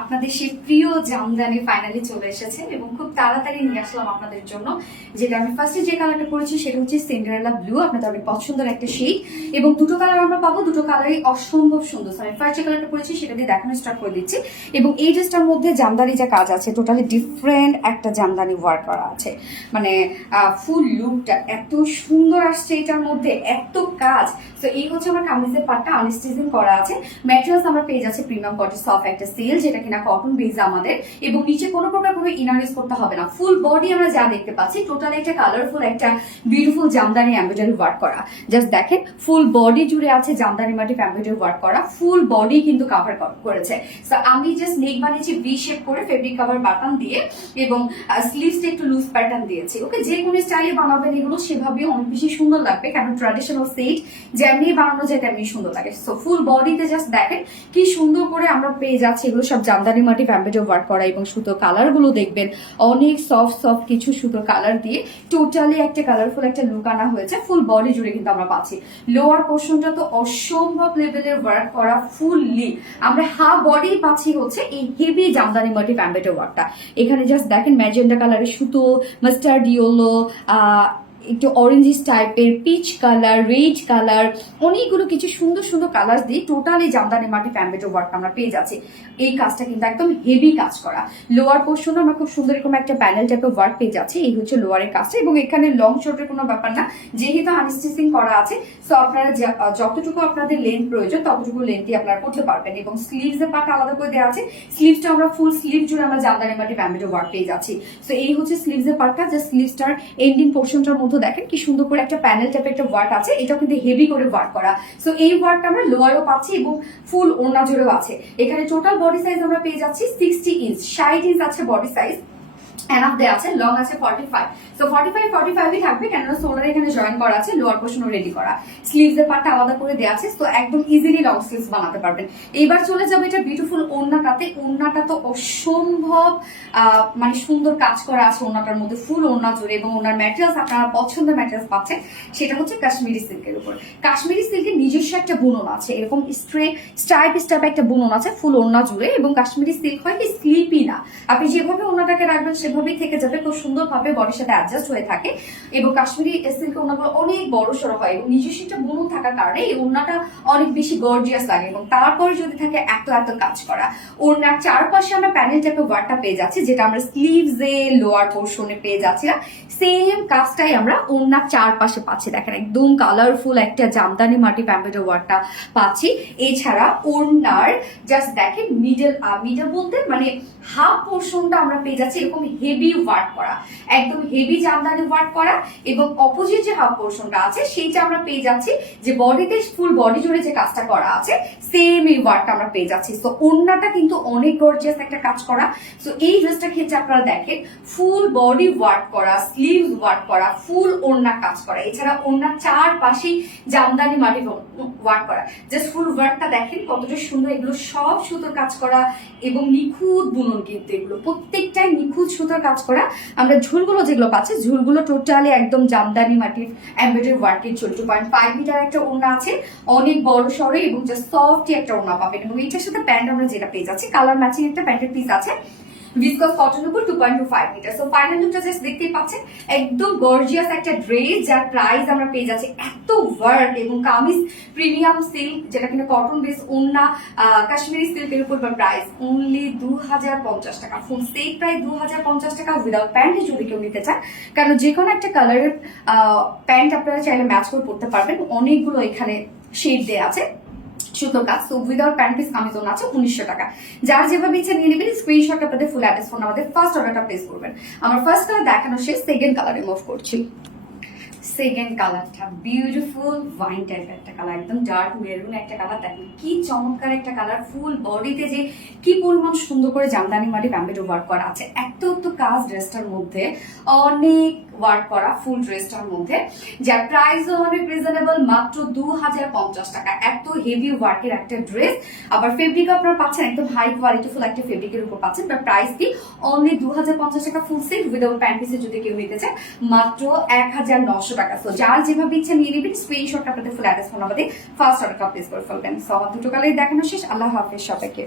আপনাদের সেই প্রিয় জামদানি ফাইনালি চলে এসেছে এবং খুব তাড়াতাড়ি নিয়ে আসলাম আপনাদের জন্য। যেটা আমি ফার্স্টে যে কালারটা করেছি সেটা হচ্ছে সিন্ডারেলা ব্লু, আপনাদের অনেক পছন্দের একটা শেড এবং দুটো কালার আমরা পাবো, দুটো কালারই অসম্ভব সুন্দর। আমি ফার্স্ট যে কালারটা করেছি সেটা দিয়ে দেখানো স্টার্ট করে দিচ্ছি। এবং এই ড্রেসটার মধ্যে জামদানি যা কাজ আছে টোটালি ডিফারেন্ট একটা জামদানি ওয়ার্ক করা আছে, মানে ফুল লুকটা এত সুন্দর আসছে এটার মধ্যে, এত কাজ। তো এই হচ্ছে আমার কামিজের পার্টটা, আনস্টিচিং করা আছে। ম্যাটেরিয়ালস আমরা পেয়ে যাচ্ছে প্রিমিয়াম কটন সফট একটা সেল, যেটা কিনা কটন বেজ আমাদের, এবং নিচে কোনো প্রকার কোনো ইনার ইউজ করতে হবে না। ফুল বডি আমরা যা দেখতে পাচ্ছি টোটালি একটা কালারফুল একটা বিউটিফুল জামদানি এমব্রয়ডারি ওয়ার্ক করা। জাস্ট দেখেন ফুল বডি জুড়ে আছে জামদানি মাটিক এমব্রয়ডারি ওয়ার্ক করা, ফুল বডি কিন্তু কাভার করেছে। তো আমি জাস্ট নেক বানিয়েছি ভি শেপ করে ফেব্রিক কাভার বাটন দিয়ে, এবং স্লিভসটা একটু লুজ প্যাটার্ন দিয়েছি। ওকে, যে কোনো স্টাইলে বানাবেন এগুলো সেভাবেও অনেক বেশি সুন্দর লাগবে, কারণ ট্র্যাডিশনাল সেট যেমনি বানানো যায় তেমনি সুন্দর লাগে। সো ফুল বডিতে জাস্ট দেখেন কি সুন্দর করে আমরা পেয়ে যাচ্ছি। এগুলো সব জামদানি মাটি এমব্রয়ডারি ওয়ার্ক করা, এবং সুতো কালার গুলো দেখবেন অনেক সফট সফট কিছু সুতো কালার দিয়ে টোটালি একটা কালারফুল একটা লুক আনা হয়েছে। ফুল বডি জুড়ে কিন্তু আমরা পাচ্ছি। লোয়ার পোর্শনটা তো অসম্ভব লেভেলের ওয়ার্ক করা, ফুললি আমরা হাফ বডি পাচ্ছি হচ্ছে এই হেভি জামদানি মাটি এমব্রয়ডারি ওয়ার্কটা। এখানে জাস্ট দেখেন ম্যাজেন্ডা কালারের সুতো, মাস্টার্ড ইয়েলো, একটু অরেঞ্জিস টাইপের, পিচ কালার, রেড কালার, অনেকগুলো কিছু সুন্দর সুন্দর কালার দিয়ে টোটালি জামদানি মাটি এমব্রয়ডারি ওয়ার্ক আমরা পেয়ে যাচ্ছি। এই কাজটা কিন্তু একদম হেভি কাজ করা। লোয়ার পোর্শনে আমরা খুব সুন্দর এরকম একটা প্যানেল টাইপের ওয়ার্ক পেয়ে যাচ্ছি। এই হচ্ছে লোয়ারের কাজটা, এবং এখানে লং শর্টের কোনো ব্যাপার না, যেহেতু আনস্টিচিং করা আছে। সো আপনারা যতটুকু আপনাদের লেন্থ প্রয়োজন ততটুকু লেন্থই আপনারা করতে পারবেন। এবং স্লিভস এর পার্ট আলাদা করে দেওয়া আছে। স্লিভসটা আমরা ফুল স্লিভ জুড়ে আমরা জামদানি মাটি এমব্রয়ডারি ওয়ার্ক পেয়ে যাচ্ছি। সো এই হচ্ছে স্লিভস এর পার্টটা। যে স্লিভসটার এন্ডিং পোর্শনটার মধ্যে দেখেন কি সুন্দর করে একটা প্যানেল টাইপের একটা ওয়ার্ক আছে, এটাও কিন্তু হেভি করে ওয়ার্ক করা। সো এই ওয়ার্কটা আমরা লোয়ারও পাচ্ছি এবং ফুল ওড়না জুড়েও আছে। এখানে টোটাল বডি সাইজ আমরা পেয়ে যাচ্ছি 60 ইঞ্চ, 60 ইঞ্চ আছে বডি সাইজ। এনাফ দেয়া আছে, লং আছে 45। সো 45 থাকবে, কেননা সোলার এখানে জয়েন করা আছে, লোয়ার পোর্শনও রেডি করা। স্লিভস এর পার্টটা আলাদা করে দেওয়া আছে, তো একদম ইজিলি লং স্লিভস বানাতে পারবেন। এবার চলে যাবে এটা বিউটিফুল ওড়নাটাতে। ওড়নাটা তো অসম্ভব মানে সুন্দর কাজ করা আছে ওড়নাটার মধ্যে, ফুল ওড়না জুড়ে। এবং ওনার ম্যাটেরিয়ালস আপনারা পছন্দের ম্যাটেরিয়ালস পাচ্ছেন, সেটা হচ্ছে কাশ্মীরি সিল্কের উপর। কাশ্মীরি সিল্কের নিজস্ব একটা বুনন আছে, এরকম স্ট্রাইপ একটা বুনন আছে ফুল ওড়না জুড়ে। এবং কাশ্মীরি সিল্ক হয় কি স্লিপি না, আপনি যেভাবে ওড়নাটাকে রাখবেন সেভাবেই থেকে যাবে, খুব সুন্দরভাবে বডির সাথে অ্যাডজাস্ট হয়ে থাকে। এবং কাশ্মীরি সিল্ক ওড়নাগুলো অনেক বড় সড়ো হয়, এবং নিজস্ব একটা বুনন থাকার কারণে এই ওড়নাটা অনেক বেশি গর্জিয়াস লাগে। এবং তারপরে যদি থাকে এত এত কাজ করা। ওড়নার চারপাশে আমরা প্যানেল টাইপের ওয়ার্কটা পেয়ে যাচ্ছি, যেটা আমরা স্লিভসে লোয়ার পোর্শনে পেয়ে যাচ্ছি না, সেম কাজটাই আমরা ওড়নার চারপাশে পাচ্ছি। দেখেন একদম কালারফুল একটা জামদানি মাটি এমব্রয়ডারি ওয়ার্কটা পাচ্ছি। এছাড়া ওড়নার জাস্ট দেখেন মিডল বলতে মানে হাফ পোর্শনটা আমরা পেয়ে যাচ্ছি এরকম হেভি ওয়ার্ক করা, একদম হেভি জামদানি ওয়ার্ক করা। এবং অপোজিট যে হাফ পোর্শনটা আছে সেইটা আমরা পেয়ে যাচ্ছি যে বডিতে ফুল বডি জুড়ে যে কাজটা করা আছে সেম এই ওয়ার্কটা আমরা পেয়ে যাচ্ছি। তো ওড়নাটা কিন্তু অনেক গর্জিয়াস একটা কাজ করা। তো এই ড্রেসটার ক্ষেত্রে আপনারা দেখেন ফুল বডি ওয়ার্ক করা, স্লিভস ওয়ার্ক করা, ফুল ওড়না কাজ করা। এছাড়া ওড়নার চারপাশেই জামদানি মাটি ওয়ার্ক করা। জাস্ট ফুল ওয়ার্কটা দেখেন কতটা সুন্দর। এগুলো সব সুতোর কাজ করা এবং নিখুঁত বুনন, কিন্তু এগুলো প্রত্যেকটাই নিখুঁত সুতোর কাজ করা। আমরা ঝুলগুলো যেগুলো পাচ্ছি, ঝুলগুলো টোটালি একদম জামদানি মাটির এমব্রয়ডারি ওয়ার্কের ঝুল। 2.5 মিটার একটা ওড়না আছে, অনেক বড় সড়ো এবং জাস্ট সফটই একটা ওড়না পাবেন। এবং এটার সাথে প্যান্ট আমরা যেটা পেয়ে যাচ্ছি কালার ম্যাচিং একটা প্যান্টের পিস আছে, ভিসকস কটন উপর 2.25 মিটার। সো ফাইনাল লুকটা জাস্ট দেখতেই পাচ্ছেন, একদম গর্জিয়াস একটা ড্রেস, যার প্রাইস আমরা পেয়ে যাচ্ছি এত ওয়ার্ক এবং কামিজ প্রিমিয়াম সিল্ক, যেটা কিনা কটন বেস ওড়না কাশ্মীরি সিল্কের উপর প্রাইস অনলি 2050 টাকা। ফুল সেট প্রাইস 2050 টাকা উইদাউট প্যান্ট যদি কেউ নিতে চান, কারণ যে কোনো একটা কালারের প্যান্ট আপনারা চাইলে ম্যাচ করে পড়তে পারবেন। অনেকগুলো এখানে শেড দেওয়া আছে সুতোর কাজ। So without pant piece kameez ওড়না আছে 1900 টাকা। যার যেভাবে ইচ্ছা নিয়ে নেবেন, স্ক্রিনশট আপনাদের ফুল অ্যাড্রেস ফোন আমাদের ফার্স্ট অর্ডারটা প্লেস করবেন। আমার ফার্স্ট কালার দেখানো শেষ, সেকেন্ড কালার রিমুভ করছি। সেকেন্ড কালারটা বিউটিফুল ওয়াইন টাইপের একটা কালার, একদম ডার্ক মেরুন একটা কালার। দেখেন কি চমৎকার একটা কালার, ফুল বডিতে যে কি পরিমাণ সুন্দর করে জামদানি মাটি এমব্রয়ডারি ওয়ার্ক করা আছে। এত কাজ ড্রেসটার মধ্যে, অনেক ওয়ার্ক করা ফুল ড্রেসটার মধ্যে, যার প্রাইসও অনেক রিজনেবল, মাত্র 2050 টাকা। এত হেভি ওয়ার্কের একটা ড্রেস, আবার ফেব্রিক আপনারা পাচ্ছেন একদম হাই কোয়ালিটি ফুল একটা ফেব্রিকের উপর পাচ্ছেন। বাট প্রাইস কি অনলি 2050 টাকা ফুল সেট উইদাউট প্যান্ট পিসে যদি কেউ নিতে চায় মাত্র 1900 টাকা। সো যার যেভাবে ইচ্ছা নিয়ে নেবেন, স্ক্রিনশট আপনাদের ফুল অ্যাড্রেস ফোন আমাদের ফার্স্ট অর্ডারটা প্লেস করে ফেলবেন। সো আমার দুটো কালারই দেখানো শেষ। আল্লাহ হাফেজ সবাইকে।